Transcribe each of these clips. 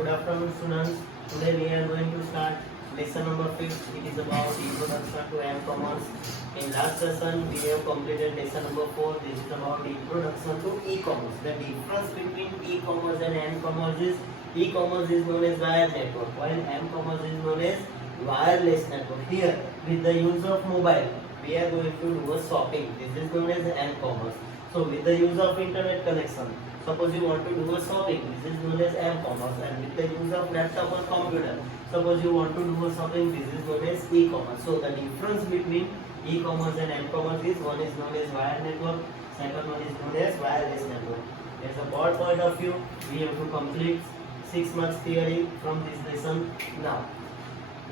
Good afternoon, students. Today we are going to start lesson number 5. It is about introduction to M-commerce. In last session, we have completed lesson number 4. This is about introduction to e-commerce. The difference between e-commerce and M-commerce is e-commerce is known as wired network, while M-commerce is known as wireless network. Here, with the use of mobile, we are going to do a shopping. This is known as M-commerce. So, with the use of internet connection, suppose you want to do a shopping, this is known as M-commerce, and with the use of laptop or computer, suppose you want to do a shopping, this is known as e-commerce. So the difference between e-commerce and M-commerce is one is known as wired network, second one is known as wireless network. As a broad point of view, we have to complete 6 months theory from this lesson. Now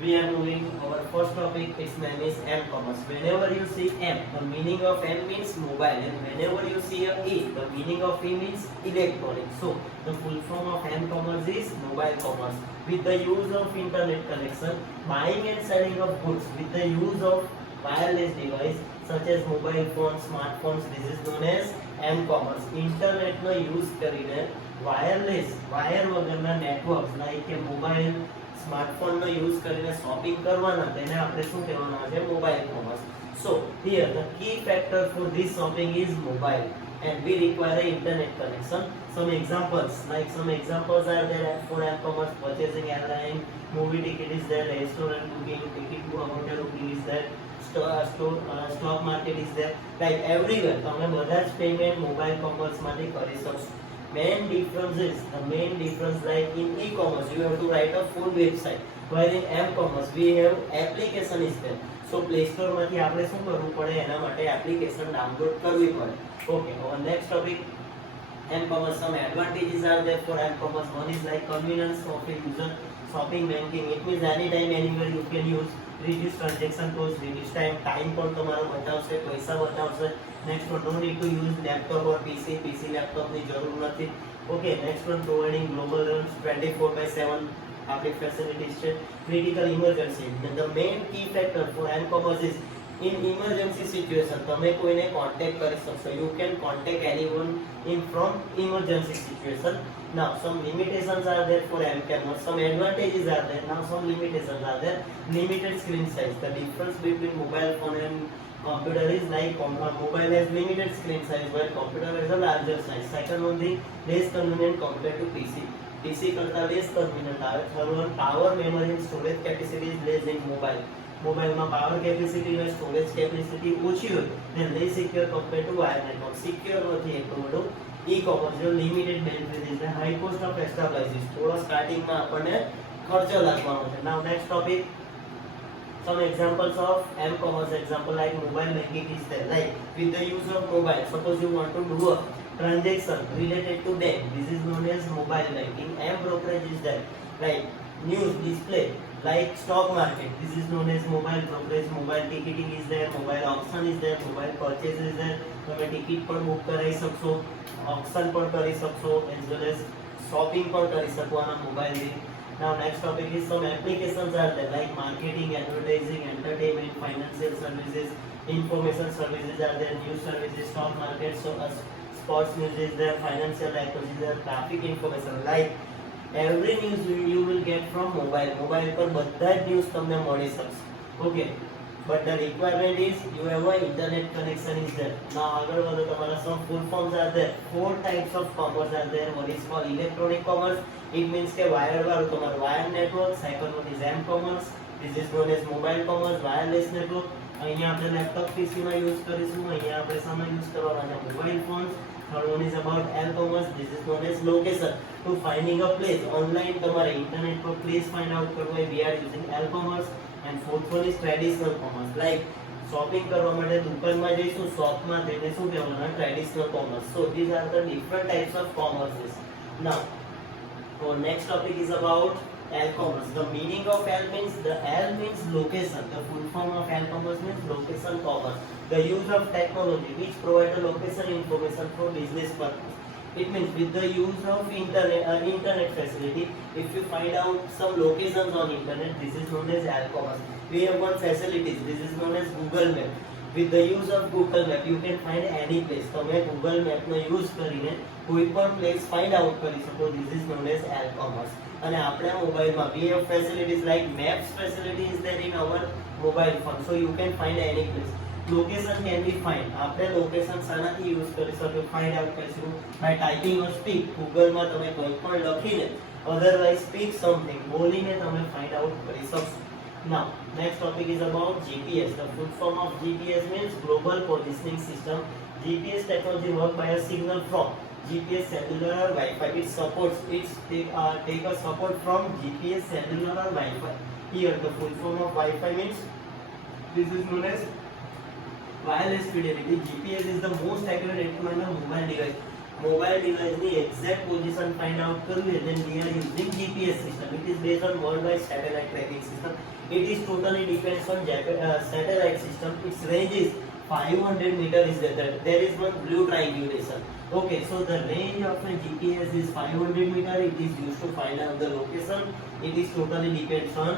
we are moving our first topic. Its name is M-commerce. Whenever you see M, the meaning of M means mobile, and whenever you see a E, the meaning of E means electronic. So the full form of M-commerce is mobile commerce. With the use of internet connection, buying and selling of goods with the use of wireless device such as mobile phones, smartphones, this is known as M-commerce. Internet no use કરીને wireless wire વગરના networks like કે mobile smartphone નો use કરીને shopping કરવાના તેને આપણે શું કહેવામાં આવે છે mobile commerce. So here the key factor for this shopping is mobile and we require an internet connection. Some examples are there for e-commerce: purchasing airline, movie ticket is there, restaurant booking, ticket to a hotel booking is there, stock market is there. Like everywhere તમે બધા જ payment mobile commerce માંથી કરી શકશો. Main difference like in e-commerce you have to write a full website, while in M-commerce we have application is there. So Play Store માંથી આપણે શું કરવું પડે, એના માટે application download કરવી પડે. Okay, our next topic, M-commerce. Some advantages are there for M-commerce. One is like convenience of a user, shopping, banking. It means anytime anywhere you can use, reduce transaction cost, reduce time પણ તમારો બચાવશે, પૈસા બચાવશે. Next one, no need to use laptop or PC laptop ની જરૂર નથી. Okay, next one, providing global runs 24/7 public facilities છે. Critical emergency. The main key factor for M-commerce is in emergency situation તમે કોઈને contact કરી શકશો. You can contact anyone in from emergency situation. Now some limitations are there for M-commerce. Some advantages are there. Now some limitations are there. Limited screen size. The difference between mobile phone and computer is like mobile has limited screen size while computer has a larger size. Second one, the less convenient compared to PC કરતા less convenient આવે. Third one, power, memory and storage capacity is less in mobile. મોબાઈલમાં power capacity હોય, storage capacity ઓછી હોય, then less secure compared to wire network. Secure નથી એટલું બધું. e-commerce જો limited benefit is the high cost of establishing. થોડો સ્ટાર્ટિંગમાં આપણને ખર્ચો લાગવાનો છે. Now next topic, some examples of M-commerce. Example like mobile banking is there. Like with the use of mobile, suppose you want to do a transaction related to bank, this is known as mobile banking. M-brokerage is there. Like news display, like stock market, this is known as mobile brokerage. Mobile ticketing is there, mobile auction is there, mobile purchase is there. તમે ticket પણ book કરાવી શકશો, auction પણ કરી શકશો, as well as shopping પણ કરી શકવાના મોબાઈલથી. Now next topic is some applications are there like marketing, advertising, entertainment, financial services, information services are there, news services, stock market, so sports news is there, financial activities is there, traffic information. Like every news you will get from mobile. Mobile પર બધા જ news તમને મળી શકશે. Okay, but the requirement is you have a internet connection is there. Now આગળ વધો, તમારા some full forms are there. 4 types of commerce are there. One is called electronic commerce. It means કે wire વાળું તમારું wire network. Second one is M-commerce. This is known as mobile commerce, wireless network. અહીંયા આપણે laptop PC માં use કરીશું. અહીંયા આપણે સામે યુઝ કરવાના છે mobile phones. Third one is about M-commerce. This is known as location. To finding a place online, તમારે internet પર place find out કરવું હોય, we are using M-commerce. And fourth one is traditional commerce. Like shopping કરવા માટે દુકાનમાં જઈશું, શોપમાં તેને શું કહેવાના, traditional commerce. So these are the different types of commerces. Now our next topic is about L-commerce. The meaning of L means, the L means location. The full form of L-commerce means location commerce. The use of technology which provide the location information for business purpose. It means with the use of internet facility, if you find out some locations on internet, this is known as L-commerce. We have one facilities, this is known as Google Map. with the use of Google Map you can find any place. તમે Google Map નો use કરીને કોઈ પણ place find out કરી શકો. This is known as e-commerce. અને આપણા મોબાઈલમાં we have facilities like maps facility is there in our mobile phone, so you can find any place. Location can be find. આપણે location શાનાથી use કરી શકો find out કરીશું by typing or speak. Google માં તમે કોઈ પણ લખીને otherwise speak something બોલીને તમે find out કરી શકશો. Now next topic is about GPS. The full form of GPS means Global Positioning System. GPS technology work by a signal from GPS, cellular or Wi-Fi. It supports take a support from GPS, cellular or Wi-Fi. Here the full form of Wi-Fi means this is known as wireless fidelity. GPS is the most accurate instrument of mobile device. Mobile device ની exact position find out કરવી હોય then we are using GPS system. It is based on worldwide satellite tracking system. It is totally depends on satellite system. Its range is 500 meter is there. There is one blue triangulation. Okay, so the range of a GPS is 500 meter. It is used to find out the location. It is totally depends on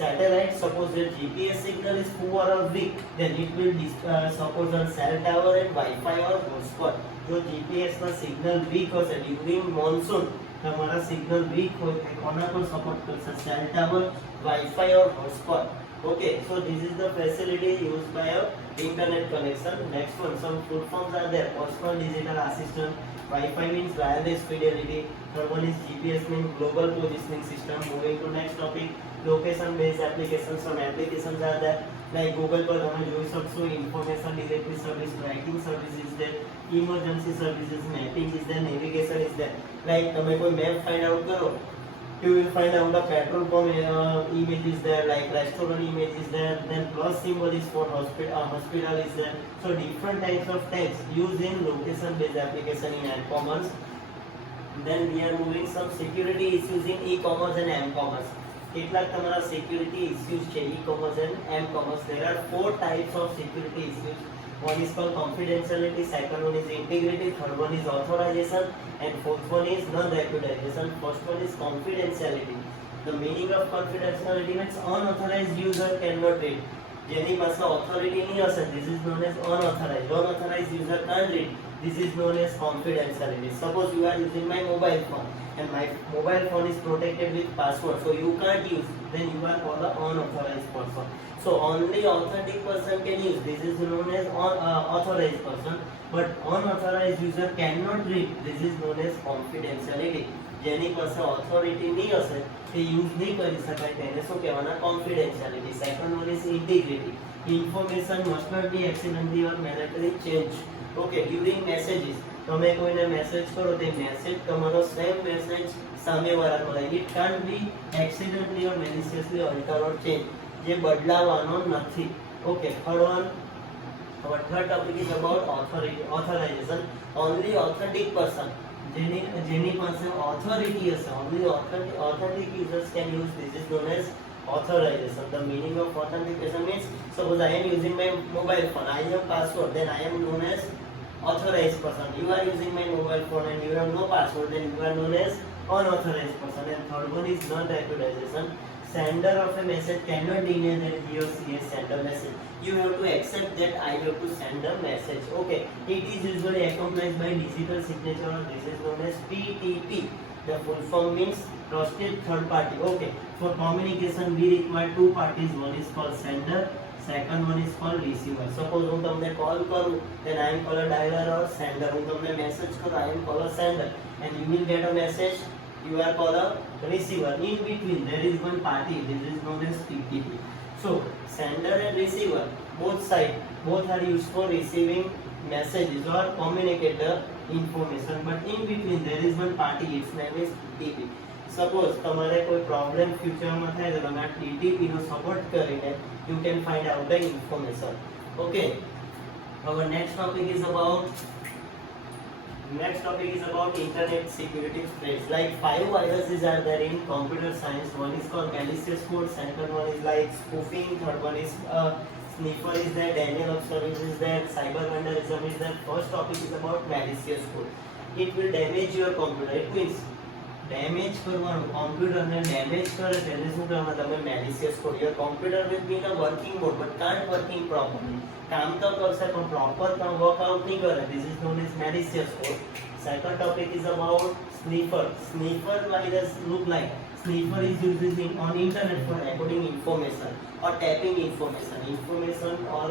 satellite. Suppose the GPS signal is poor or weak, then it will suppose on cell tower and Wi-Fi or hotspot. જો GPS ના signal week હશે during monsoon તમારા signal week હોય તો કોના પર support કરશે cell tower wifi or hotspot. Okay, so this is the facility used by a internet connection. Next one, some full forms are there. Personal digital assistant. Wi-Fi means wireless fidelity. Third one is GPS means global positioning system. Moving to next topic, location based applications. Some applications are there like Google પર તમે જોઈ શકશો information delivery service, writing service is there, emergency services, mapping is there, navigation is there. Like તમે કોઈ map find out કરો, you will find out the petrol pump image is there, like restaurant image is there, then plus symbol is for hospital is there. So different types of text used in location based application in e-commerce. Then we are moving some security issues in e-commerce and m-commerce. કેટલાક તમારા security issues છે e-commerce and m-commerce. There are 4 types of security issues. One is called confidentiality, second one is integrity, third one is authorization, and fourth one is non-repudiation. First one is confidentiality. The meaning of confidentiality means unauthorized user cannot read. જેની પાસે authority નહીં હશે, this is known as unauthorized. Unauthorized user can't read. This is known as confidentiality. Suppose you are using my mobile phone and my mobile phone is protected with password, so you can't use, then you are called an unauthorized person. So only authentic person can use. This is known as authorized person, but unauthorized user cannot read. This is known as confidentiality. જેની પાસે authority નહીં હશે તે use નહીં કરી શકાય તેને શું કહેવાના confidentiality. Second one is integrity. Information must not be accidentally or manually changed. Okay, during messages તમે કોઈને મેસેજ કરો તે મેસેજ તમારો સેમ મેસેજ સામેવાળા મળે. It can't be accidentally or maliciously altered or changed. જે બદલાવાનો નથી. Okay, third one, our third topic is about authorization. Only authentic person જેની પાસે authority હશે, only authentic users can use. This is known as authorization. The meaning of authentication means suppose I am using my mobile phone, I have password, then I am known as authorized person. You are using my mobile phone and you have no password, then you are known as unauthorized person. And third one is non-repudiation. Sender of a message cannot deny that he or she has sent a message. You have to accept that I have to send a message. Okay, it is usually accompanied by digital signature, or this is known as PTP. The full form means trusted third party. Okay, for communication we require two parties. One is called sender, second one is called receiver. Suppose હું તમને call કરું, then I am called a dialer or sender. હું તમને message કરું, I am called a sender, and you will get a message, you are called a receiver. In between there is one party. This is known as PTP. So sender and receiver, both are used for receiving messages or communicate the information, but in between there is one party. Its name is PTP. Suppose તમારે કોઈ problem ફ્યુચરમાં થાય તો તમે આ PTP નો support કરીને you can find out the information. Okay, our next topic is about internet security threats. Like 5 viruses are there in computer science. One is called malicious code, second one is like spoofing, third one is sniffer is there, denial of service is there, cyber vandalism is there. First topic is about malicious code. It will damage your computer. It means damage કરવાનું, કોમ્પ્યુટરને damage કરે તેને શું કહેવાય? તમે malicious code. Your computer will be in a working mode but can't working properly. કામ તો કરશે પણ પ્રોપર વર્કઆઉટ નહીં કરે. This is known as malicious code. Second topic is about sniffer. Sniffer virus look like. Sniffer is used on internet for recording information or tapping information. Information or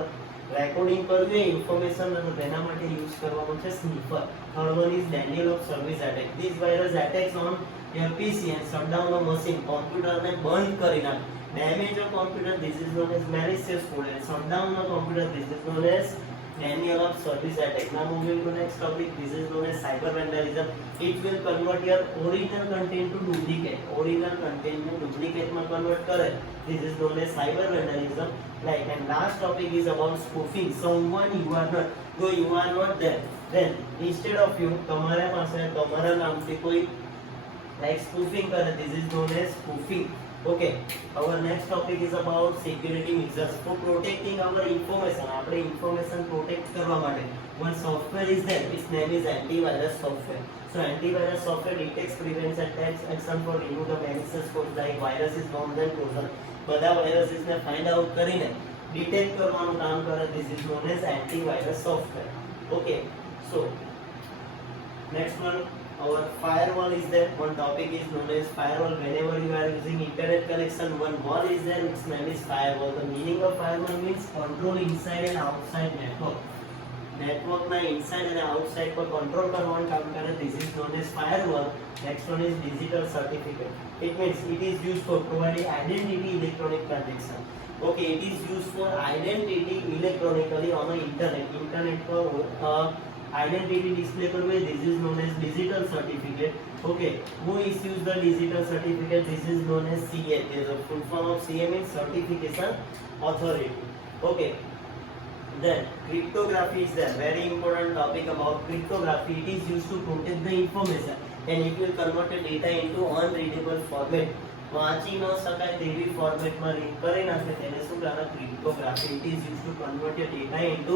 recording કરવું એ information અને તેના માટે use કરવાનો છે sniffer. Third one is denial of service attack. This virus attacks on your PC and shut down a machine. કોમ્પ્યુટરને બંધ કરી નાખે. Damage of computer, this is known as malicious code. And shut down a computer, this is known as Denial of service attack. Now moving to next topic. This is known as cyber vandalism. It will convert your original content to duplicate. Original content ને duplicate માં convert કરે. This is known as cyber vandalism. Like, and last topic is about spoofing. Someone you are not, though you are not there. Then instead of you, તમારા પાસે તમારા નામથી કોઈ like spoofing કરે. This is known as spoofing. Okay, our next topic is about security measures for protecting our information. આપણે information protect કરવા માટે one software is there. Its name is antivirus software. So antivirus software detects, prevents, and takes action for remove the malicious codes like viruses, bombs and trojan. બધા viruses ને find out કરીને detect કરવાનું કામ કરે. This is known as antivirus software. Okay, so next one, our firewall is there. One topic is known as firewall. Whenever you are using internet connection, one wall is there. Its name is firewall. The meaning of firewall means control inside and outside network. Network na inside and outside પર control કરવાનું કામ કરે. This is known as firewall. Next one is digital certificate. It means it is used for providing identity electronic transaction. Okay, it is used for identity electronically on the internet. Internet પર identity display करवे. This is known as digital certificate. Okay, who issues the digital certificate? This is known as CA. The full form of CA means certification authority. Okay, then cryptography is there. Very important topic about cryptography. It is used to protect the information and it will convert the data into unreadable format. વાંચી ન શકાય તેવી ફોર્મેટમાં read કરી નાખે તેને શું કહેવાય? Cryptography. It is used to convert your data into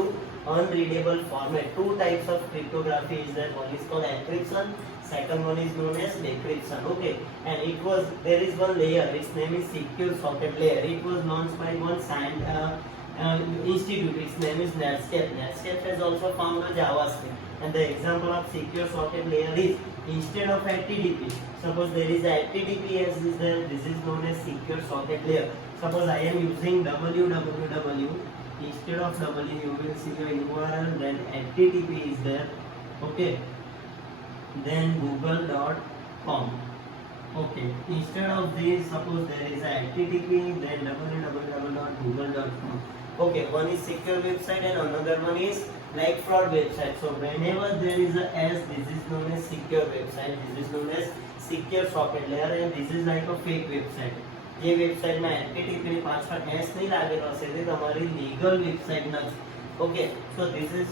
unreadable format. Two types of cryptography is there. One is called encryption. Second one is known as decryption. Okay, and there is one layer. Its name is secure socket layer. It was launched by one institute. Its name is Netscape. Netscape has also found a JavaScript. And the example of secure socket layer is, instead of HTTP, suppose there is a HTTPS is there. This is known as secure socket layer. Suppose I am using www. Instead of w, you will see the URL. Then HTTP is there. Okay. Then google.com. Okay. Instead of this, suppose there is a HTTP. Then www.google.com. Okay. One is secure website and another one is like fraud website. So whenever there is a S, this is known as secure website. This is known as secure socket layer, and this is like a fake website. જે વેબસાઇટમાં HTTP ની પાછળ S નહીં લાગેલો હશે તે તમારી legal website નથી. Okay, so this is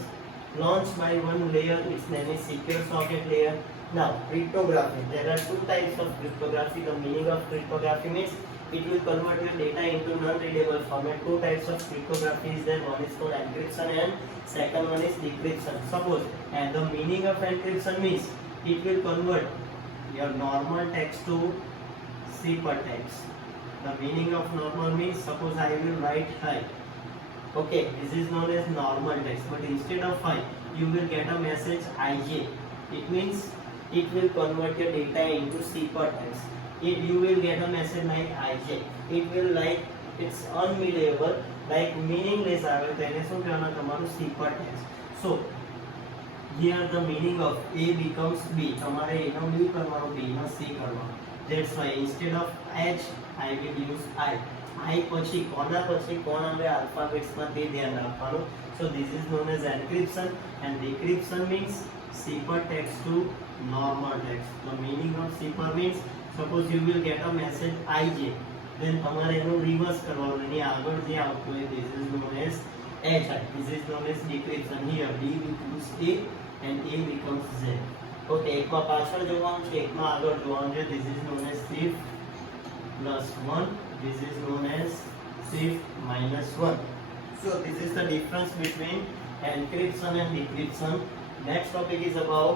launched by one layer. Its name is secure socket layer. Now cryptography. There are two types of cryptography. The meaning of cryptography means it will convert your data into non-readable format. Two types of cryptography is there. One is called encryption and second one is decryption. Suppose, and the meaning of encryption means it will convert your normal text to ciphertext. The meaning of normal means, suppose I will write hi. Okay, this is known as normal text, but instead of hi, you will get a message IJ. It means it will convert your data into ciphertext. You will get a message like IJ. It will like, it's unreadable, like meaningless. I will tell you so ciphertext. So here the meaning of A becomes B. તમારે એનો B કરવાનો, B નો C કરવાનો. That's why instead of H I will use I. I પછી કોના પછી કોણ આવે આલ્ફાબેટ્સમાં તે ધ્યાન રાખવાનું. So this is known as encryption, and decryption means ciphertext to normal text. The meaning of cipher means, suppose you will get a message IJ, then તમારે એનું રિવર્સ કરવાનું, એની આગળ જે આવતું હોય, this is known as HI. This is known as decryption. Here D becomes A and A becomes Z. Okay, એકમાં પાછળ જોવાનું છે, એકમાં આગળ જોવાનું છે. This is known as shift +1. This is known as shift -1. So this is the difference between encryption and decryption. Next topic is about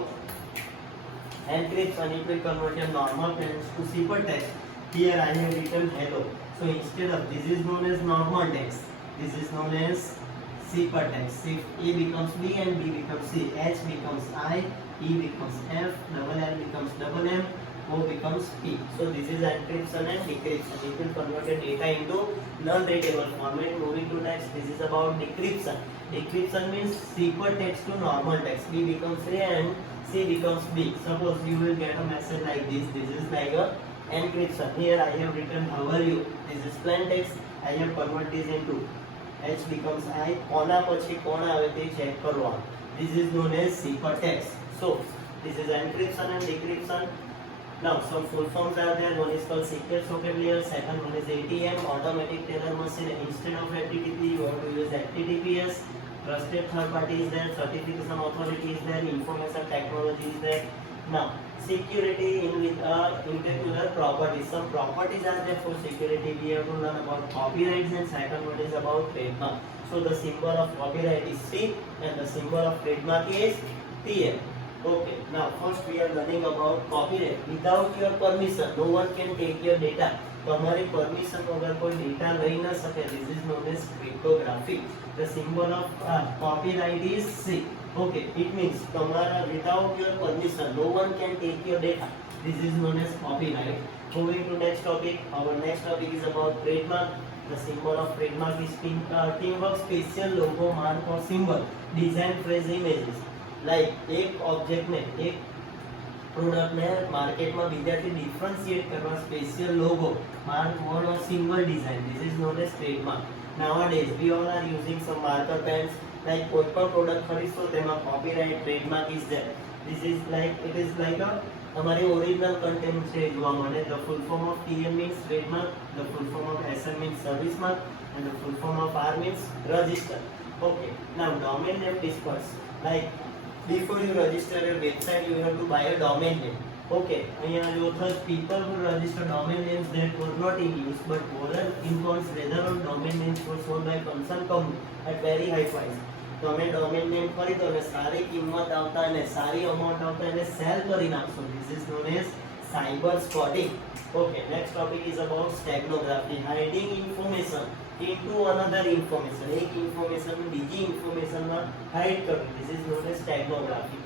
encryption, it will convert your normal text to ciphertext. Here I have written hello. So instead of this is known as normal text, this is known as ciphertext. If A becomes B and B becomes C, H becomes I, E becomes F, double L becomes double M, O becomes P. So this is encryption and decryption. It will convert the data into non-readable format. Moving to next, this is about decryption. Decryption means ciphertext to normal text. B becomes A and C becomes B. Suppose you will get a message like this. This is like a encryption. Here I have written how are you. This is plain text. I have converted this into H becomes I. કોના પછી કોણ આવે તે check કરવાનું. This is known as ciphertext. So this is encryption and decryption. Now some full forms are there. One is called secret socket layer. Second one is ATM, automatic teller machine. Instead of HTTP, you have to use HTTPS. Trusted third party is there. Certification authority is there. Information technology is there. Now security in with particular properties. Some properties are there for security. We have to learn about copyrights, and second one is about trademark. So the symbol of copyright is C and the symbol of trademark is TM. Okay, now first we are learning about copyright. Without your permission, no one can take your data. તમારી permission વગર કોઈ data લઈ ન શકે. This is known as cryptography. The symbol of copyright is C. Okay, it means તમારા without your permission, no one can take your data. This is known as copyright. Moving to next topic. Our next topic is about trademark. The symbol of trademark is teamwork, special logo, mark or symbol, design, phrase, images. Like एक object ने एक product ने market में विद्यार्थी differentiate करवा special logo, mark, word और symbol design. This is known as trademark. Nowadays we all are using some marker pens. Like कोई पण प्रोडक्ट खरीदो तेमा copyright trademark is there. This is like it is like a हमारे original content से જોવા મળે. The full form of TM means trademark, the full form of SM means service mark, and the full form of R means register. Okay, now domain name discuss. Like before you register your website, you have to buy a domain name. Okay, and authors people who register domain names that were not in use, but Border informs whether or domain names were sold by concerned company at very high price. તમે domain name ખરીદો ને સારી કિંમત આવતા અને સારી amount આવતા એને સેલ કરી નાખશો. This is known as cyber spotting. Okay, next topic is about steganography, hiding information into another information. એક information બીજી information માં hide કરવું. This is known as steganography.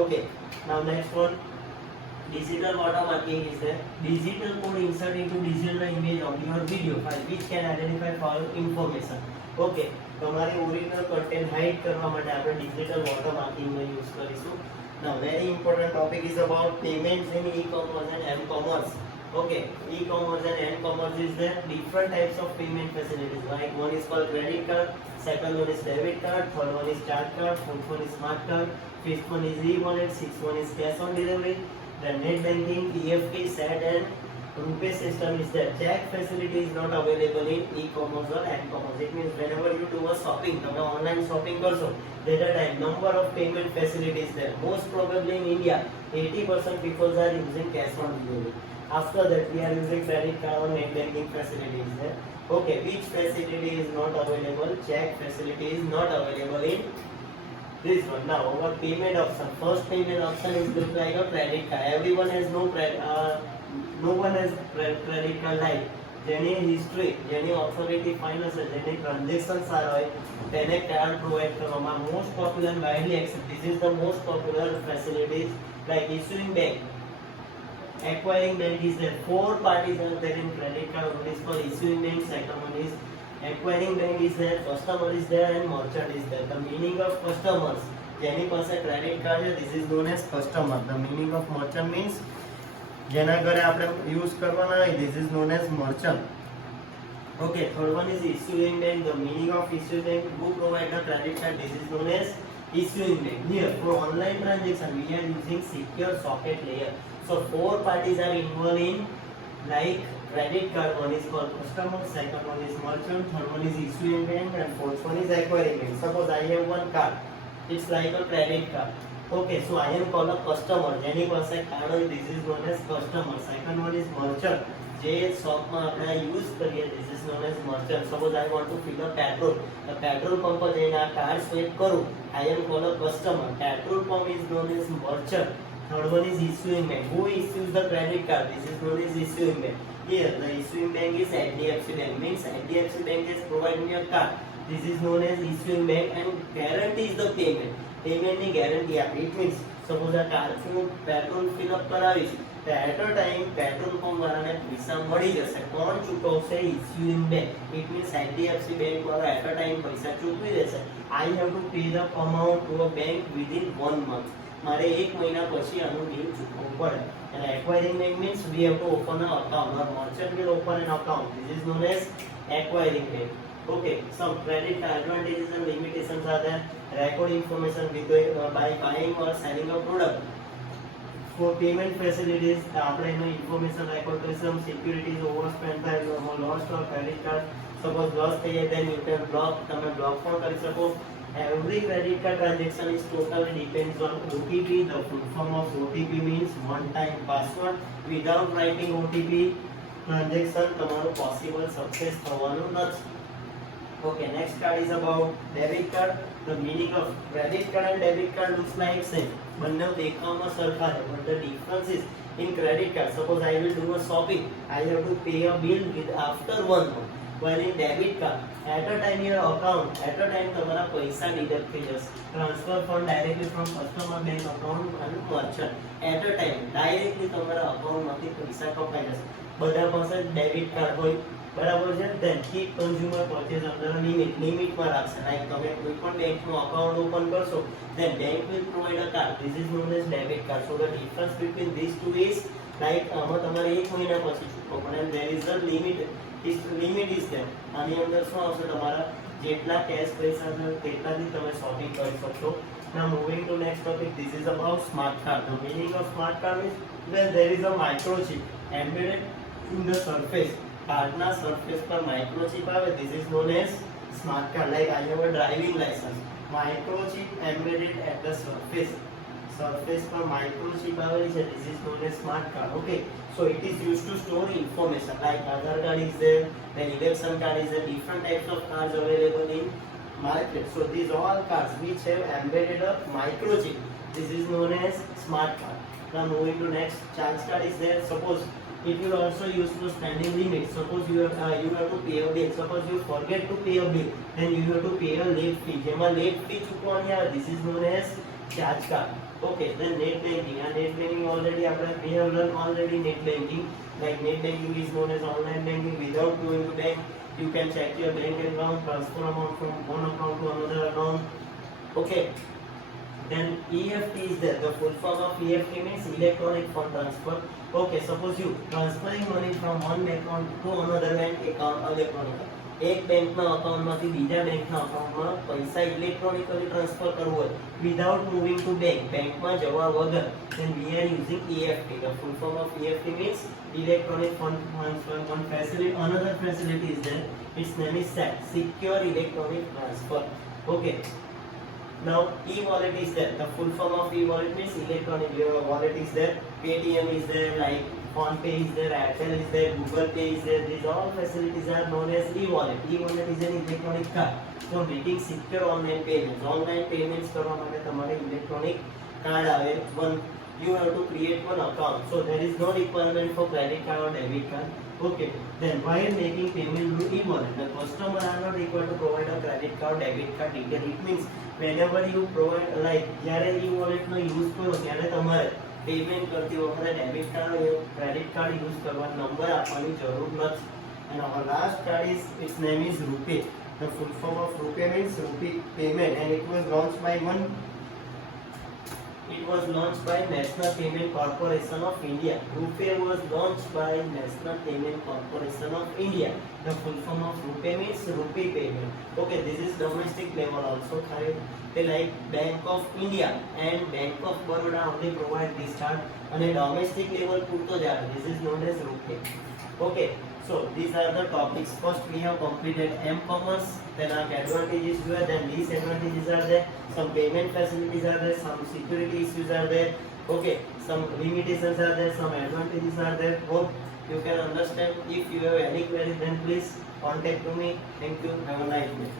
Okay, now next one, digital watermarking is there. Digital code insert into digital image, audio or video file which can identify following information. Okay, તમારી original content hide કરવા માટે આપણે digital વોટરમાર્કિંગ નો use કરીશું. Now very important topic is about payments in e-commerce and m-commerce. Okay, e-commerce and m-commerce is there different types of payment facilities. Like one is called credit card, second one is debit card, third one is charge card, fourth one is smart card, fifth one is e-wallet, sixth one is cash on delivery, then net banking, EFT, SAT and RuPay system is there. Check facility is not available in e-commerce or m-commerce. It means whenever you do a shopping, તમે online shopping કરશો, that time number of payment facilities there. Most probably in India, 80% people are using cash on delivery. After that, we are using credit card or net banking facilities there. Okay, which facility is not available? Check facility is not available in this one. Now, our payment option. First payment option is look like a credit card. Everyone has no one has credit card like જેની history, જેની authority fine હશે, જેની transaction સારા હોય તેને card provide કરવામાં most popular and widely accept. This is the most popular facilities like issuing bank, acquiring bank is there. Four parties are there in credit card. One is called issuing bank, second one is acquiring bank is there, customer is there and merchant is there. The meaning of customers, જેની પાસે credit card છે, this is known as customer. The meaning of merchant means જેના ઘરે આપણે use કરવાના હોય, this is known as merchant. Okay, third one is issuing bank. The meaning of issuing bank, who provide the credit card, this is known as issuing bank. Here for online transaction we are using secure socket layer. So four parties are involved in like credit card. One is called customer, second one is merchant, third one is issuing bank and fourth one is acquiring bank. Suppose I have one card, it's like a credit card. Okay, so I am called a customer. જેની પાસે card હોય, this is known as customer. Second one is merchant. જે શોપમાં આપણે use કરીએ, this is known as merchant. Suppose I want to fill a petrol. The petrol pump પર જઈને આ card swap કરું, I am called a customer. Petrol pump is known as merchant Third one is issuing bank. Who issues the credit card? This is known as issuing bank. Here, the issuing bank is HDFC Bank. Means HDFC Bank is providing a card. This is known as issuing bank and guarantees the payment. Payment ની guarantee આપે. It means suppose આ car નું petrol fill up કરાવી છે તો at a time petrol pump વાળાને પૈસા મળી જશે. કોણ ચૂકવશે? Issuing bank. It means HDFC bank વાળા એટ અ ટાઈમ પૈસા ચૂકવી દેશે. I have to pay the amount to a bank within 1 month. મારે 1 મહિના પછી આનું બિલ ચૂકવવું પડે. And acquiring bank means we have to open an account. Our merchant will open an account. This is known as acquiring bank. Okay, some credit advantages and limitations are there. Record information with by buying or selling a product. For payment facilities, આપણે એનો information record કરી some securities overspent by lost or credit card. Suppose lost થઈ જાય then you can block. તમે block પણ કરી શકો. Every credit card transaction is totally depends on OTP. The full form of OTP means one time password. Without writing OTP, transaction તમારો possible success થવાનું નથી. Okay, next card is about debit card. The meaning of credit card and debit card looks like same. બંને દેખાવમાં સરખા છે, but the difference is in credit card. Suppose I will do a shopping, I have to pay a bill with after 1 month. While in debit card, at a time your account, at a time તમારા પૈસા deduct થઈ જશે. Transfer fund directly from customer bank account and merchant. At a time, directly તમારા account માંથી પૈસા કપાઈ જશે. બધા પાસે ડેબિટ કાર્ડ હોય, બરાબર છે? Then keep consumer purchase under a limit. લિમિટમાં રાખશે. લાઈક તમે કોઈ પણ બેંકનું અકાઉન્ટ ઓપન કરશો, then bank will provide a card. This is known as debit card. So the difference between these two is like આમાં તમારે 1 મહિના પછી ચૂકવવું પડે. And there is a limit. This limit is there. આની અંદર શું આવશે? તમારા જેટલા કેશ પૈસા છે તેટલાથી તમે શોપિંગ કરી શકશો. Now moving to next topic, this is about smart card. The meaning of smart card is that there is a microchip embedded in the surface. Cardના surface પર microchip આવે. This is known as smart card. Like I have a driving license. Microchip embedded at the surface. Surface પર microchip આવેલી છે. This is known as smart card. Okay. So it is used to store information. Like Aadhaar card is there, then election card is there. Different types of cards available in market. So these all cards which have embedded a microchip. This is known as smart card. Now moving to next, charge card is there. Suppose it will also use for spending limit. Suppose you have to pay a bill. Suppose you forget to pay a bill, then you have to pay a late fee. જેમાં late fee ચૂકવવાની આવે. This is known as charge card. Okay, then net banking. And net banking already we have learned already net banking. Like net banking is known as online banking. Without going to bank, you can check your bank account, transfer amount from one account to another account. Okay. Then EFT is there. The full form of EFT means electronic fund transfer. Okay, suppose you transferring money from one bank account to another bank account electronically. એક બેંકના અકાઉન્ટમાંથી બીજા બેંકના અકાઉન્ટમાં પૈસા electronically transfer કરવું હોય without moving two બેંકમાં જવા વગર, then we are using EFT. The full form of EFT means electronic fund transfer. One facility, another facility is there. Its name is SET, secure electronic transfer. Okay. Now e-wallet is there. The full form of e-wallet means electronic wallet is there. Paytm is there, like PhonePe is there, Airtel is there, Google Pay is there. These all facilities are known as e-wallet. E-wallet is an electronic card. So making secure online payments. Online payments કરવા માટે તમારે electronic card આવે. One, you have to create one account. So there is no requirement for credit card or debit card. Okay. Then while making payment through e-wallet, the customer are not required to provide a credit card, debit card detail. It means whenever you provide, like જ્યારે e-wallet નો use કરો ત્યારે તમારે payment કરતી વખતે debit card or credit card use કરવા number આપવાની જરૂર નથી. And our last card is, its name is RuPay. The full form of RuPay means rupee payment, and it was launched by National Payment Corporation of India. RuPay was launched by National Payment Corporation of India. The full form of RuPay means rupee payment. Okay, this is domestic level also. They like Bank of India and Bank of Baroda only provide this card. And a domestic level પૂરતો જ આવે. This is known as RuPay. Okay, so these are the topics. First we have completed M-commerce, then our advantages were, then disadvantages are there, some payment facilities are there, some security issues are there. Okay, some limitations are there, some advantages are there. Hope you can understand. If you have any query, then please contact to me. Thank you. Have a nice day.